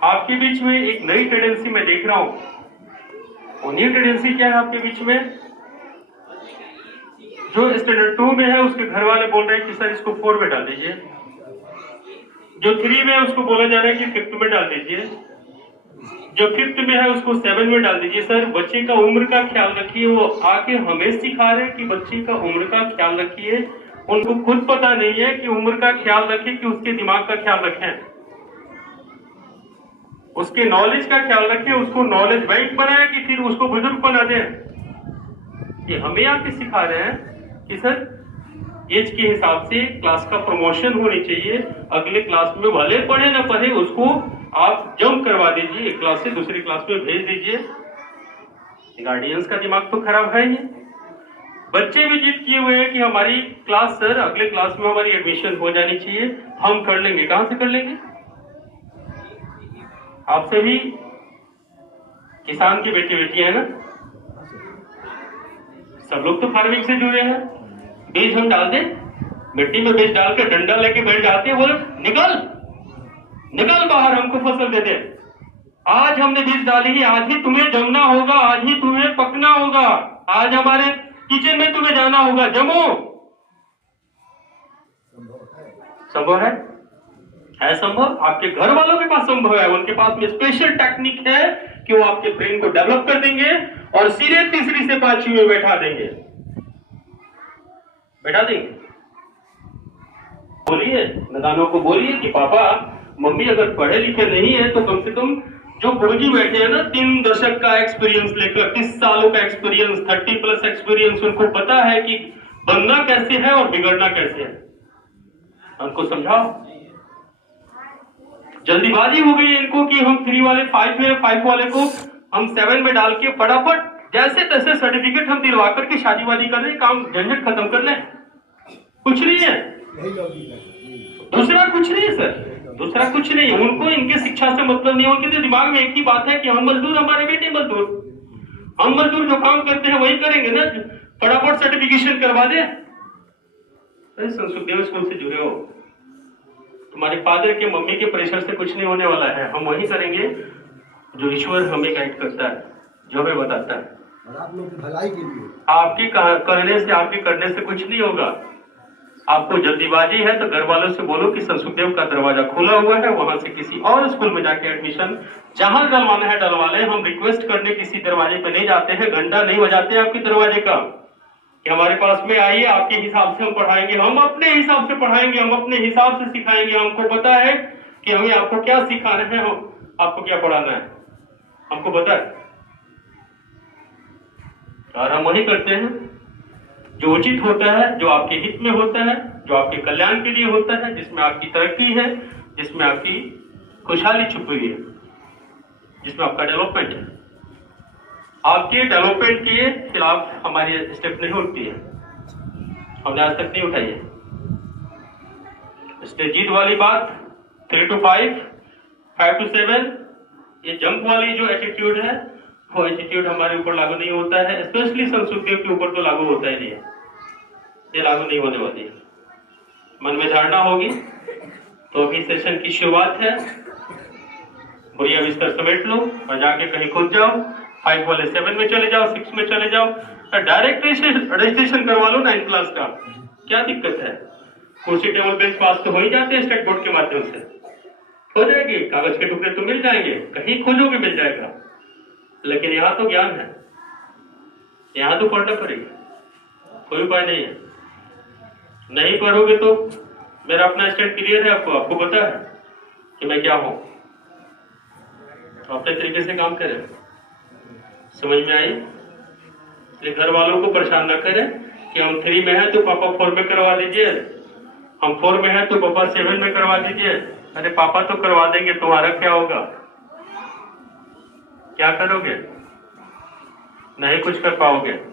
आपके बीच में एक नई टेंडेंसी मैं देख रहा हूं। वो न्यू टेंडेंसी क्या है आपके बीच में? जो स्टैंडर्ड 2 में है उसके घर वाले बोल रहे हैं कि सर इसको 4 में डाल दीजिए। जो 3 में है उसको बोला जा रहा है कि 5th में डाल दीजिए। जो 5th में है उसको 7 में डाल दीजिए। सर बच्चे का उम्र का ख्याल रखिए। वो आके हमें सिखा रहे हैं कि बच्चे का उम्र का ख्याल रखिए। उनको खुद पता नहीं है कि उम्र का ख्याल रखें कि उसके दिमाग का ख्याल रखें, उसके नॉलेज का ख्याल रखें, उसको नॉलेज बैंक बनाए कि फिर उसको बुजुर्ग बना दें। ये हमें आके सिखा रहे हैं कि सर एज के हिसाब से क्लास का प्रमोशन होनी चाहिए। अगले क्लास में भले पढ़े ना पढ़े उसको आप जंप करवा दीजिए, एक क्लास से दूसरी क्लास में भेज दीजिए। गार्डियंस का दिमाग तो खराब है ही। बच्चे भी जिद किए हुए हैं कि हमारी क्लास सर अगले क्लास में हमारी एडमिशन हो जानी चाहिए, हम कर लेंगे। कहां से कर लेंगे? आप सभी किसान की बेटी बेटी है ना, सब लोग तो फार्मिंग से जुड़े हैं। बीज हम डाल दें, मिट्टी में बीज डाल के डंडा लेके बैठ जाते हैं, बोले निकल निकल बाहर, हमको फसल दे दे। आज हमने बीज डाली ही, आज ही तुम्हें जमना होगा, आज ही तुम्हें पकना होगा, आज हमारे किचन में तुम्हें जाना होगा, जमो। संभव है संभव। आपके घर वालों के पास संभव है, उनके पास में स्पेशल टेक्निक है कि वो आपके ब्रेन को डेवलप कर देंगे और सीधे तीसरी से 5वीं में बैठा देंगे। बोलिए नदानों को, बोलिए कि पापा मम्मी अगर पढ़े लिखे नहीं है तो कम से कम जो गुरुजी बैठे हैं ना 3 दशक का एक्सपीरियंस लेकर, 30 सालों का एक्सपीरियंस, 30+ एक्सपीरियंस, उनको पता है कि बनना कैसे है और बिगड़ना कैसे है। उनको समझाओ। जल्दीबाजी हो गई इनको कि हम 3 वाले 5 में, 5 वाले को हम 7 में डाल के फटाफट जैसे तैसे सर्टिफिकेट हम दिलवा करके शादी वादी कर लें, काम झंझट खत्म कर लें। कुछ नहीं है, दूसरा कुछ नहीं है सर, दूसरा कुछ नहीं है। उनको इनके शिक्षा से मतलब नहीं है। उनके तो दिमाग में एक ही बात है कि हम मजदूर, हमारे बेटे मजदूर, हम मजदूर जो काम करते हैं वही करेंगे ना, फटाफट सर्टिफिकेशन करवा दे। सुखदेव स्कूल से जुड़े हो, तुम्हारे फादर के मम्मी के प्रेशर से कुछ नहीं होने वाला है। हम वही करेंगे जो ईश्वर हमें गाइड करता है, जो हमें बताता है। और आप लोग की भलाई के लिए आपके करने से, आपके करने से कुछ नहीं होगा। आपको जल्दीबाजी है तो घर वालों से बोलो कि संसुखदेव का दरवाजा खुला हुआ है, वहां से किसी और स्कूल में जाके एडमिशन जहां डलवाना है डलवा ले। हम रिक्वेस्ट करने किसी दरवाजे पे नहीं जाते हैं, घंटा नहीं बजाते आपके दरवाजे का कि हमारे पास में आइए, आपके हिसाब से हम पढ़ाएंगे। हम अपने हिसाब से पढ़ाएंगे, हम अपने हिसाब से सिखाएंगे। हमको पता है कि हमें आपको क्या सिखाना है, आपको क्या पढ़ाना है, हमको पता है और हम वही करते हैं जो उचित होता है, जो आपके हित में होता है, जो आपके कल्याण के लिए होता है, जिसमें आपकी तरक्की है, जिसमें आपकी खुशहाली छुपी है, जिसमें आपका डेवलपमेंट है। आपके डेवलपमेंट के खिलाफ हमारी स्टेप नहीं उठती है, हमने आज तक नहीं उठाई है। इसलिए जीत वाली बात 3 to 5, 5 to 7, ये जंप वाली जो एटीट्यूड है वो एटीट्यूड हमारे ऊपर लागू नहीं होता है। स्पेशली संस्कृतियों के ऊपर तो लागू होता ही नहीं है, ये लागू नहीं होने वाली है। मन में धारणा होगी तो अभी सेशन की शुरुआत है। बुढ़िया बिस्तर समेट लो और जाके कहीं कूद जाओ। 5 वाले 7 में चले जाओ, 6 में चले जाओ, डायरेक्ट रजिस्ट्रेशन करवा लो 9th क्लास का। क्या दिक्कत है? कुर्सी टेबल बेंच पास तो हो ही जाते हैं स्टेट बोर्ड के माध्यम से, हो जाएगी। कागज के टुकड़े तो मिल जाएंगे, कहीं खोजोगे मिल जाएगा। लेकिन यहाँ तो ज्ञान है, यहाँ तो पढ़ना पड़ेगा, कोई उपाय नहीं है। नहीं पढ़ोगे तो मेरा अपना स्टैंड क्लियर है, आपको पता है कि मैं क्या हूं। तो अपने तरीके से काम करें, समझ में आई? इसलिए घर वालों को परेशान ना करें कि हम 3 में है तो पापा 4 में करवा दीजिए, हम 4 में है तो पापा 7 में करवा दीजिए। अरे पापा तो करवा देंगे, तुम्हारा क्या होगा? क्या करोगे? नहीं कुछ कर पाओगे।